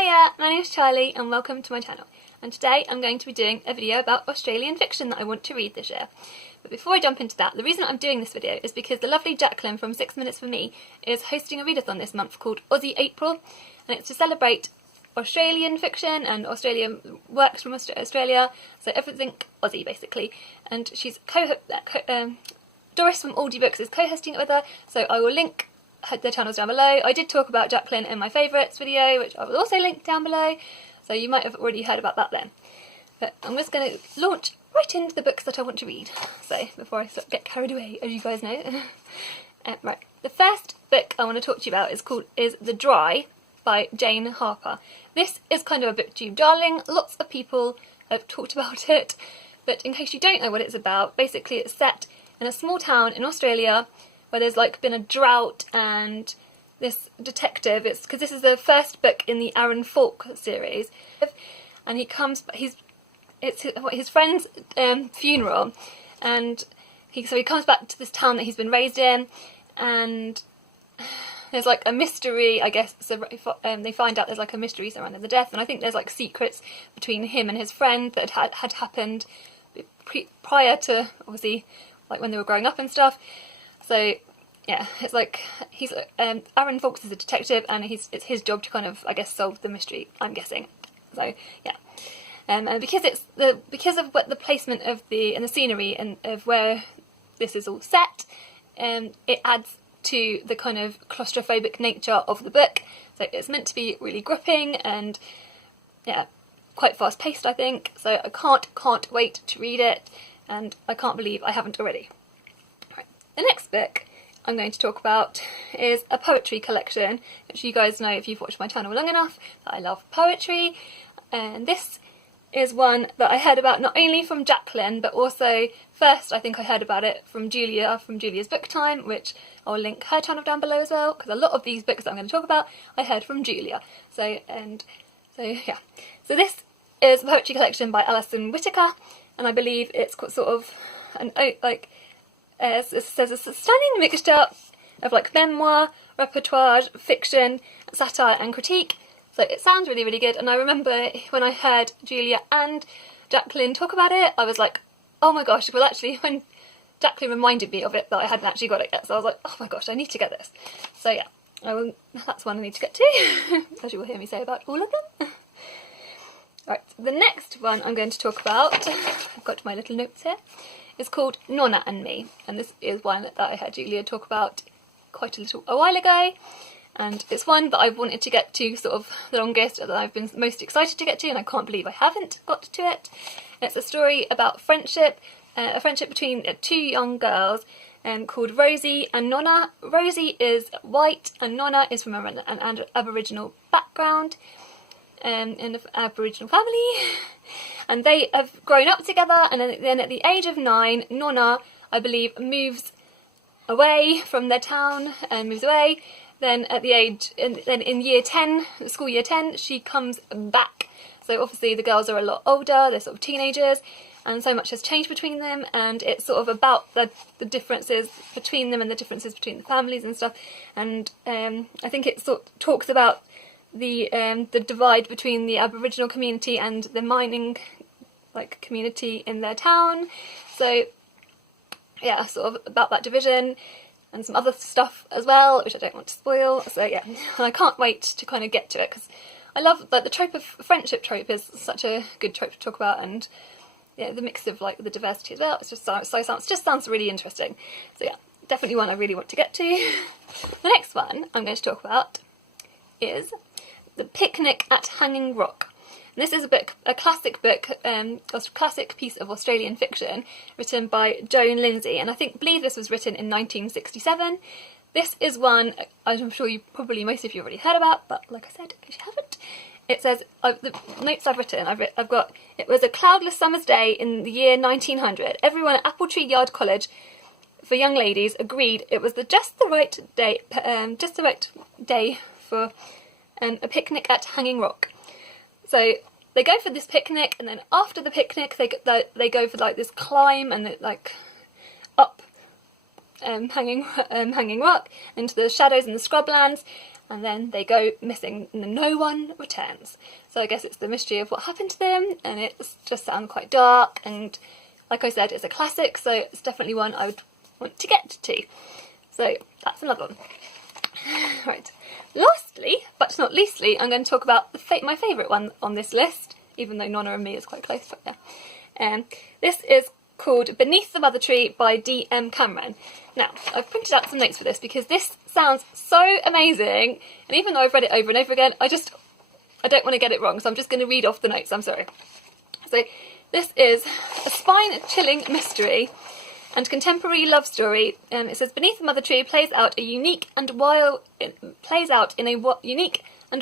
Hiya, my name is Charlie and welcome to my channel, and today I'm going to be doing a video about Australian fiction that I want to read this year. But before I jump into that, the reason I'm doing this video is because the lovely Jaclyn from 6 Minutes For Me is hosting a readathon this month called Aussie April, and it's to celebrate Australian fiction and Australian works from Australia, so everything Aussie basically. And she's Doris from Aussie Books is co-hosting it with her, so I will link their channels down below. I did talk about Jaclyn in my favourites video, which I will also link down below, so you might have already heard about that then. But I'm just going to launch right into the books that I want to read, so before I get carried away, as you guys know. Right, the first book I want to talk to you about is The Dry by Jane Harper. This is kind of a booktube darling. Lots of people have talked about it, but in case you don't know what it's about, basically it's set in a small town in Australia where there's like been a drought, and this detective, it's because this is the first book in the Aaron Falk series, and it's his friend's funeral, and so he comes back to this town that he's been raised in, and there's like a mystery, I guess, so they find out there's like a mystery surrounding the death, and I think there's like secrets between him and his friend that had happened prior to, obviously, like when they were growing up and stuff. So yeah, it's like Aaron Falk is a detective, and it's his job to kind of, I guess, solve the mystery, I'm guessing. So yeah, and because of what the placement of the scenery and of where this is all set, it adds to the kind of claustrophobic nature of the book. So it's meant to be really gripping and yeah, quite fast paced, I think. So I can't wait to read it, and I can't believe I haven't already. Right. The next book I'm going to talk about is a poetry collection, which you guys know if you've watched my channel long enough that I love poetry, and this is one that I heard about not only from Jaclyn, but also first I think I heard about it from Julia, from Julia's Book Time, which I'll link her channel down below as well, because a lot of these books that I'm going to talk about I heard from Julia. So yeah, so this is a poetry collection by Alison Whittaker, and I believe it's sort of an it says a stunning mixture of like memoir, repertoire, fiction, satire and critique. So it sounds really, really good, and I remember when I heard Julia and Jaclyn talk about it, I was like, oh my gosh, well actually when Jaclyn reminded me of it that I hadn't actually got it yet, so I was like, oh my gosh, I need to get this. So yeah, that's one I need to get to, as you will hear me say about all of them. Right, the next one I'm going to talk about, I've got my little notes here, is called Nona Me, and this is one that I heard Julia talk about quite a while ago, and it's one that I've wanted to get to sort of the longest, that I've been most excited to get to, and I can't believe I haven't got to it. And it's a story about friendship, a friendship between two young girls called Rosie and Nona. Rosie is white and Nona is from an Aboriginal background, in an Aboriginal family, and they have grown up together, and then at the age of 9, Nona, I believe, moves away from their town and moves away. Then at the age, then in year 10, school year 10, she comes back. So obviously the girls are a lot older, they're sort of teenagers, and so much has changed between them, and it's sort of about the differences between them and the differences between the families and stuff. And I think it sort of talks about the divide between the Aboriginal community and the mining community in their town. So yeah, sort of about that division and some other stuff as well, which I don't want to spoil. So yeah, I can't wait to kind of get to it, because I love the trope of friendship trope is such a good trope to talk about, and yeah, the mix of the diversity as well. It's just just sounds really interesting. So yeah, definitely one I really want to get to. The next one I'm going to talk about is The Picnic at Hanging Rock. And this is a classic book, a classic piece of Australian fiction written by Joan Lindsay, and I believe this was written in 1967. This is one I'm sure most of you already heard about, but like I said, if you haven't, it says, the notes I've written, I've got, it was a cloudless summer's day in the year 1900. Everyone at Apple Tree Yard College for young ladies agreed it was just the right day for a picnic at Hanging Rock. So they go for this picnic, and then after the picnic they go for this climb and up Hanging Rock into the shadows and the scrublands, and then they go missing and no one returns. So I guess it's the mystery of what happened to them, and it just sounds quite dark, and like I said, it's a classic, so it's definitely one I would want to get to. So that's another one. Right. Lastly, but not leastly, I'm going to talk about my favourite one on this list, even though Nona Me is quite close, but yeah. This is called Beneath the Mother Tree by D.M. Cameron. Now, I've printed out some notes for this because this sounds so amazing, and even though I've read it over and over again, I don't want to get it wrong, so I'm just going to read off the notes, I'm sorry. So, this is a spine-chilling mystery and contemporary love story. It says, Beneath the Mother Tree plays out in a unique and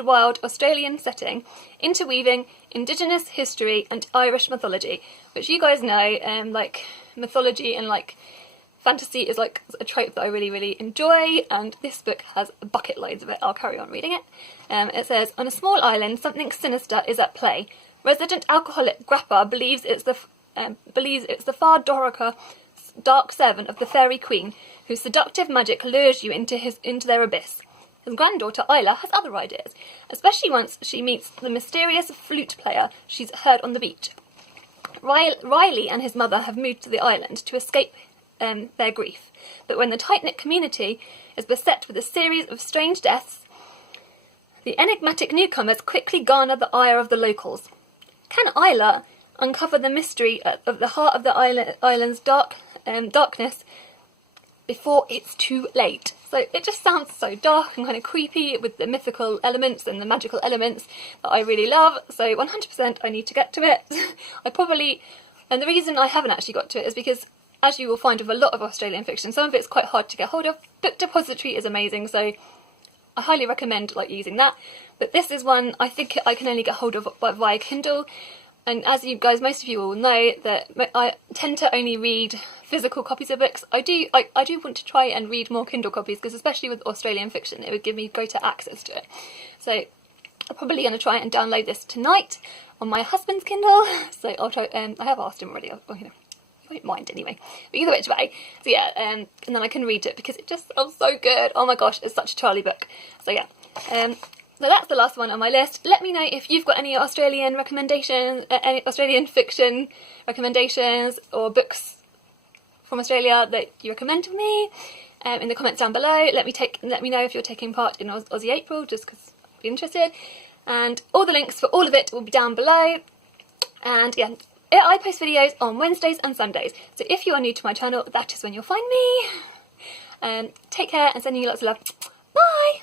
wild Australian setting, interweaving Indigenous history and Irish mythology, which you guys know, like mythology and like fantasy is like a trope that I really, really enjoy, and this book has bucket loads of it. I'll carry on reading it. It says, on a small island, something sinister is at play. Resident alcoholic Grappa believes it's the far dark seven of the Fairy Queen, whose seductive magic lures you into their abyss. His granddaughter Isla has other ideas, especially once she meets the mysterious flute player she's heard on the beach. Riley and his mother have moved to the island to escape their grief, but when the tight-knit community is beset with a series of strange deaths, the enigmatic newcomers quickly garner the ire of the locals. Can Isla uncover the mystery of the heart of the island's darkness before it's too late? So it just sounds so dark and kind of creepy with the mythical elements and the magical elements that I really love. So 100% I need to get to it. And the reason I haven't actually got to it is because, as you will find with a lot of Australian fiction, some of it's quite hard to get hold of. Book Depository is amazing, so I highly recommend using that. But this is one I think I can only get hold of via Kindle. And as you guys, most of you will know, that I tend to only read physical copies of books. I do want to try and read more Kindle copies, because especially with Australian fiction, it would give me greater access to it. So I'm probably going to try and download this tonight on my husband's Kindle. So I'll try. I have asked him already. He won't mind anyway. But either which way. So yeah, and then I can read it because it just sounds so good. Oh my gosh, it's such a Charlie book. So yeah. So that's the last one on my list. Let me know if you've got any Australian recommendations, any Australian fiction recommendations or books from Australia that you recommend to me in the comments down below. Let me know if you're taking part in Aussie April, just because I'd be interested. And all the links for all of it will be down below. And yeah, I post videos on Wednesdays and Sundays. So if you are new to my channel, that is when you'll find me. Take care and sending you lots of love. Bye!